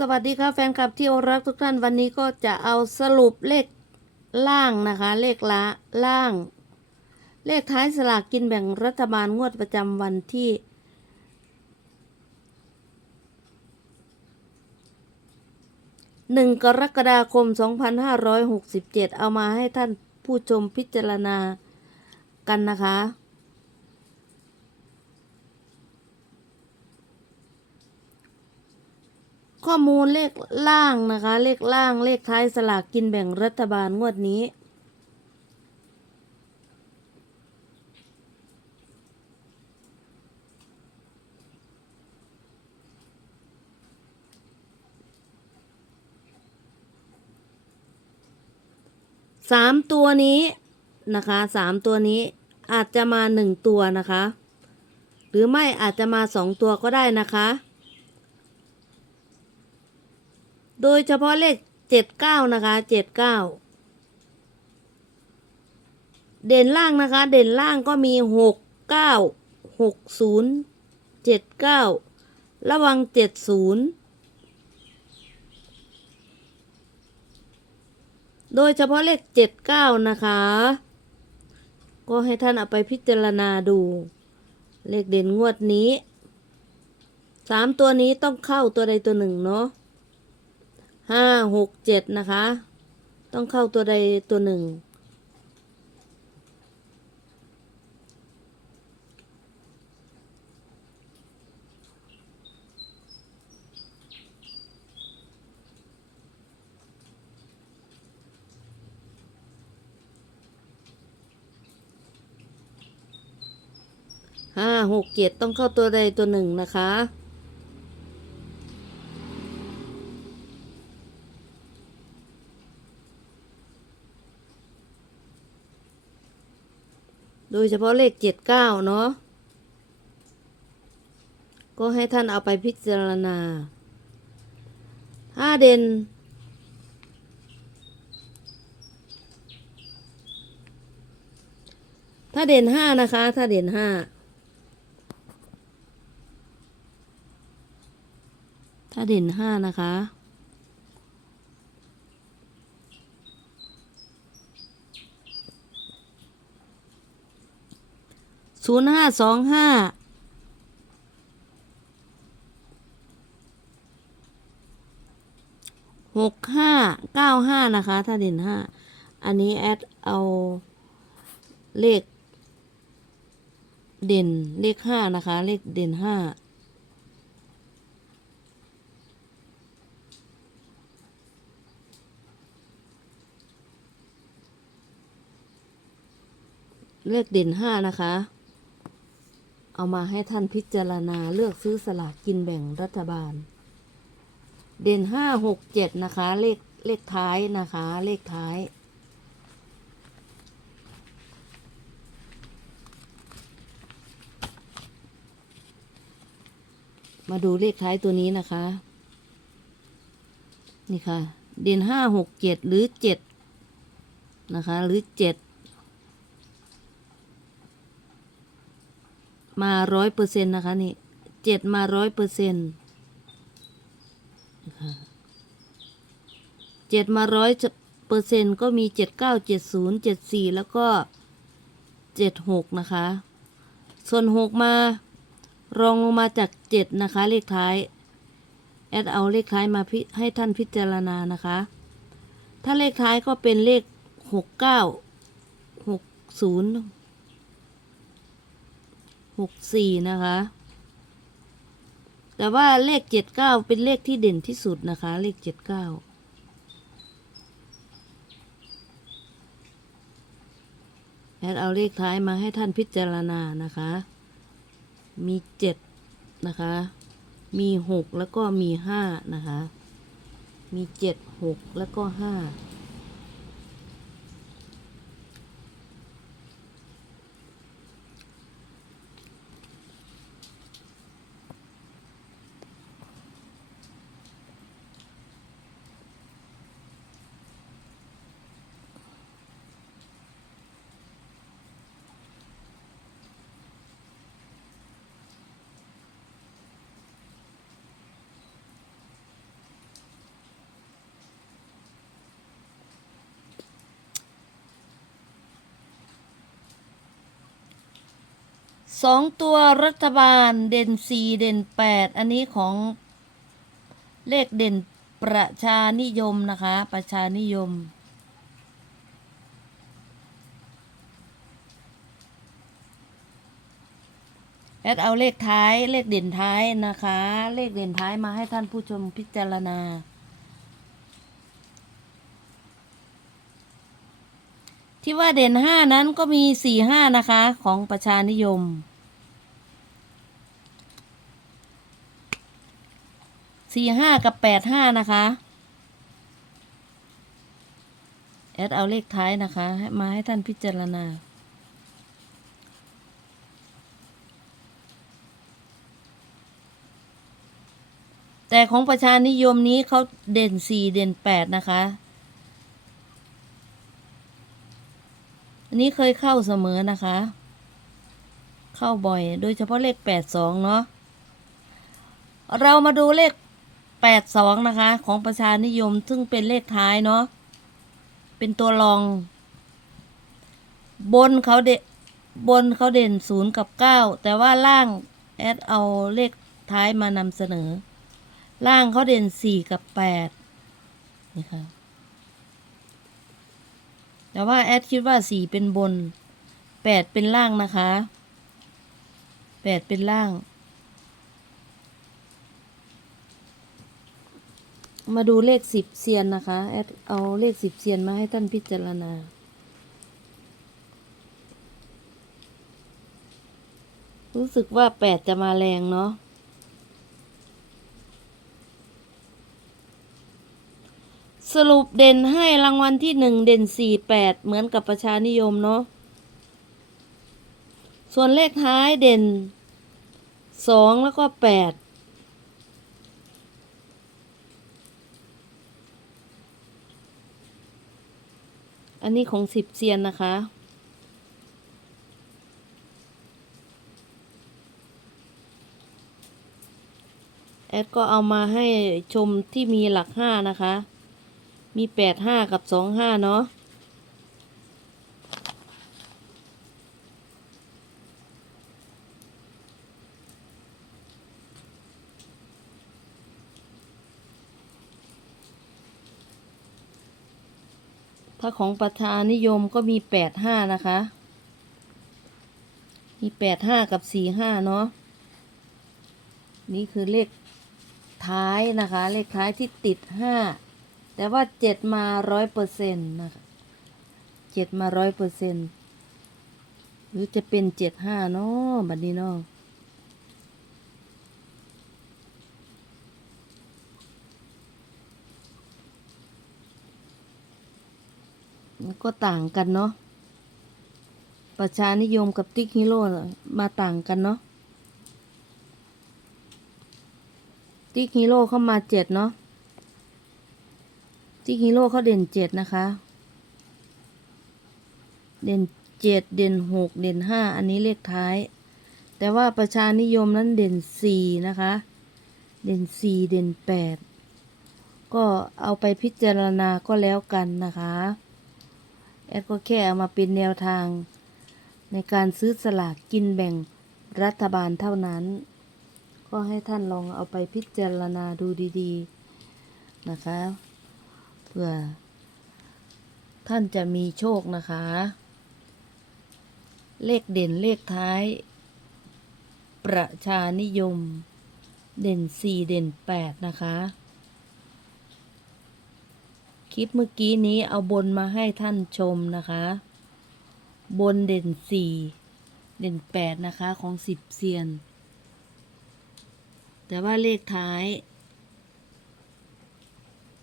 สวัสดีค่ะแฟนคลับที่รักทุกท่านวันนี้ก็จะเอาสรุปเลขล่างนะคะ เลขละล่าง เลขท้ายสลากกินแบ่งรัฐบาลงวดประจำวันที่ หนึ่งกรกฎาคม 2567 เอามาให้ท่านผู้ชมพิจารณากันนะคะ ข้อมูลเลขล่างนะคะ เลขล่างเลขท้ายสลากกินแบ่งรัฐบาลงวดนี้ สามตัวนี้นะคะสามตัวนี้อาจจะมาหนึ่งตัวนะคะ หรือไม่อาจจะมาสองตัวก็ได้นะคะ โดยเฉพาะเลขเจ็ดเก้านะคะเจ็ดเก้าเด่นล่างนะคะ เด่นล่างก็มีหกเก้าหกศูนย์เจ็ดเก้าระวังเจ็ดศูนย์โดยเฉพาะเลขเจ็ดเก้านะคะ ก็ให้ท่านเอาไปพิจารณาดู เลขเด่นงวดนี้สามตัวนี้ต้องเข้าตัวใดตัวหนึ่งเนาะ ห้าหกเจ็ดนะคะ ต้องเข้าตัวใดตัวหนึ่ง ห้าหกเจ็ดต้องเข้าตัวใดตัวหนึ่งนะคะ โดยเฉพาะเลขเจ็ดเก้าเนาะ ก็ให้ท่านเอาไปพิจารณา ถ้าเด่น ถ้าเด่นห้านะคะ ถ้าเด่นห้าถ้าเด่นห้านะคะ ศูนย์ห้าสองห้าหกห้าเก้าห้านะคะ ถ้าเด่นห้าอันนี้แอดเอาเลข เด่นเลขห้านะคะ เลขเด่นห้าเลขเด่นห้านะคะ เอามาให้ท่านพิจารณาเลือกซื้อสลากกินแบ่งรัฐบาล เด่นห้าหกเจ็ดนะคะ เลขเลขท้ายนะคะ เลขท้ายมาดูเลขท้ายตัวนี้นะคะ นี่ค่ะ เด่นห้าหกเจ็ดหรือเจ็ดนะคะ หรือเจ็ด มาร้อยเปอร์เซ็นต์นะคะนี่เจ็ดมาร้อยเปอร์เซ็นต์เจ็ดมาร้อยเปอร์เซ็นต์ก็มีเจ็ดเก้าเจ็ดศูนย์เจ็ดสี่แล้วก็เจ็ดหกนะคะ ส่วนหกมารองลงมาจากเจ็ดนะคะ เลขท้าย แอดเอาเลขท้ายมาให้ท่านพิจารณานะคะ ถ้าเลขท้ายก็เป็นเลขหกเก้าหกศูนย์ หกสี่นะคะ แต่ว่าเลขเจ็ดเก้าเป็นเลขที่เด่นที่สุดนะคะ เลขเจ็ดเก้าแอดเอาเลขท้ายมาให้ท่านพิจารณานะคะ มีเจ็ดนะคะ มีหกแล้วก็มีห้านะคะ มีเจ็ดหกแล้วก็ห้า สองตัวรัฐบาลเด่นสี่เด่นแปดอันนี้ของเลขเด่นประชานิยมนะคะ ประชานิยม แอดเอาเลขท้ายเลขเด่นท้ายนะคะ เลขเด่นท้ายมาให้ท่านผู้ชมพิจารณาที่ว่าเด่นห้านั้นก็มีสี่ห้านะคะ ของประชานิยม สี่ห้ากับแปดห้านะคะ แอดเอาเลขท้ายนะคะ มาให้ท่านพิจารณาแต่ของประชานิยมนี้เขาเด่นสี่เด่นแปดนะคะ อันนี้เคยเข้าเสมอนะคะ เข้าบ่อย โดยเฉพาะเลขแปดสองเนาะ เรามาดูเลข แปดสองนะคะ ของประชานิยมซึ่งเป็นเลขท้ายเนาะเป็นตัวรอง บนเขาเดบนเขาเด่นศูนย์กับเก้าแต่ว่าล่างแอดเอาเลขท้ายมานำเสนอ ล่างเขาเด่นสี่กับแปดนี่ค่ะแต่ว่าแอดคิดว่าสี่เป็นบนแปดเป็นล่างนะคะแปดเป็นล่าง มาดูเลขสิบเซียนนะคะแอดเอาเลขสิบเซียนมาให้ท่านพิจารณา รู้สึกว่าแปดจะมาแรงเนาะสรุปเด่นให้รางวัลที่หนึ่งเด่นสี่แปดเหมือนกับประชานิยมเนาะส่วนเลขท้ายเด่นสองแล้วก็แปด อันนี้ของสิบเซียนนะคะ แอดก็เอามาให้ชมที่มีหลักห้านะคะ มีแปดห้ากับสองห้าเนาะ ถ้าของประธานนิยมก็มีแปดห้านะคะ มีแปดห้ากับสี่ห้าเนาะ นี่คือเลขท้ายนะคะ เลขท้ายที่ติดห้า แต่ว่าเจ็ดมาร้อยเปอร์เซ็นต์นะคะ เจ็ดมาร้อยเปอร์เซ็นต์หรือจะเป็นเจ็ดห้าเนาะบัดนี้เนาะ มันก็ต่างกันเนาะประชานิยมกับติ๊กฮีโร่มาต่างกันเนาะติ๊กฮีโร่เข้ามาเจ็ดเนาะติ๊กฮีโร่เขาเด่นเจ็ดนะคะ เด่นเจ็ดเด่นหกเด่นห้าอันนี้เลขท้าย แต่ว่าประชานิยมนั้นเด่นสี่นะคะ เด่นสี่เด่นแปดก็เอาไปพิจารณาก็แล้วกันนะคะ แอดก็แค่เอามาเป็นแนวทาง ในการซื้อสลากกินแบ่งรัฐบาลเท่านั้น ก็ให้ท่านลองเอาไปพิจารณาดูดีๆ นะคะเพื่อ ท่านจะมีโชคนะคะ เลขเด่นเลขท้าย ประชานิยม เด่นสี่เด่นแปดนะคะ คลิปเมื่อกี้นี้เอาบนมาให้ท่านชมนะคะ บนเด่นสี่เด่นแปดนะคะของสิบเซียน แต่ว่าเลขท้าย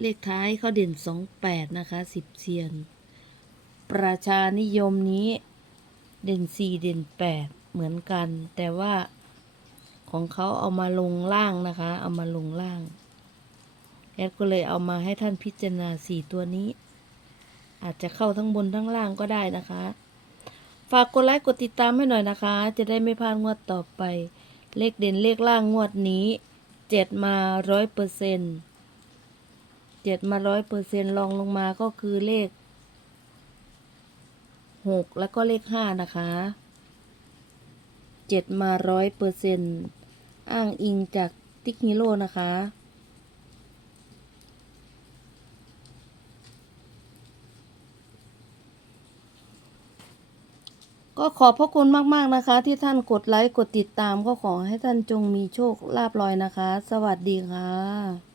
เลขท้ายเขาเด่นสองแปดนะคะสิบเซียน ประชานิยมนี้เด่นสี่เด่นแปดเหมือนกัน แต่ว่าของเขาเอามาลงล่างนะคะ เอามาลงล่าง แอดก็เลยเอามาให้ท่านพิจารณาสี่ตัวนี้ อาจจะเข้าทั้งบนทั้งล่างก็ได้นะคะ ฝากกดไลค์กดติดตามให้หน่อยนะคะ จะได้ไม่พลาดงวดต่อไป เลขเด่นเลขล่างงวดนี้เจ็ดมาร้อยเปอร์เซ็นต์เจ็ดมาร้อยเปอร์เซ็นต์ลองลงมาก็คือเลขหกแล้วก็เลขห้านะคะเจ็ดมาร้อยเปอร์เซ็นต์อ้างอิงจากติ๊กฮีโร่นะคะ ก็ขอบพระคุณมากๆนะคะ ที่ท่านกดไลค์กดติดตามก็ขอให้ท่านจงมีโชคลาภลอยนะคะ สวัสดีค่ะ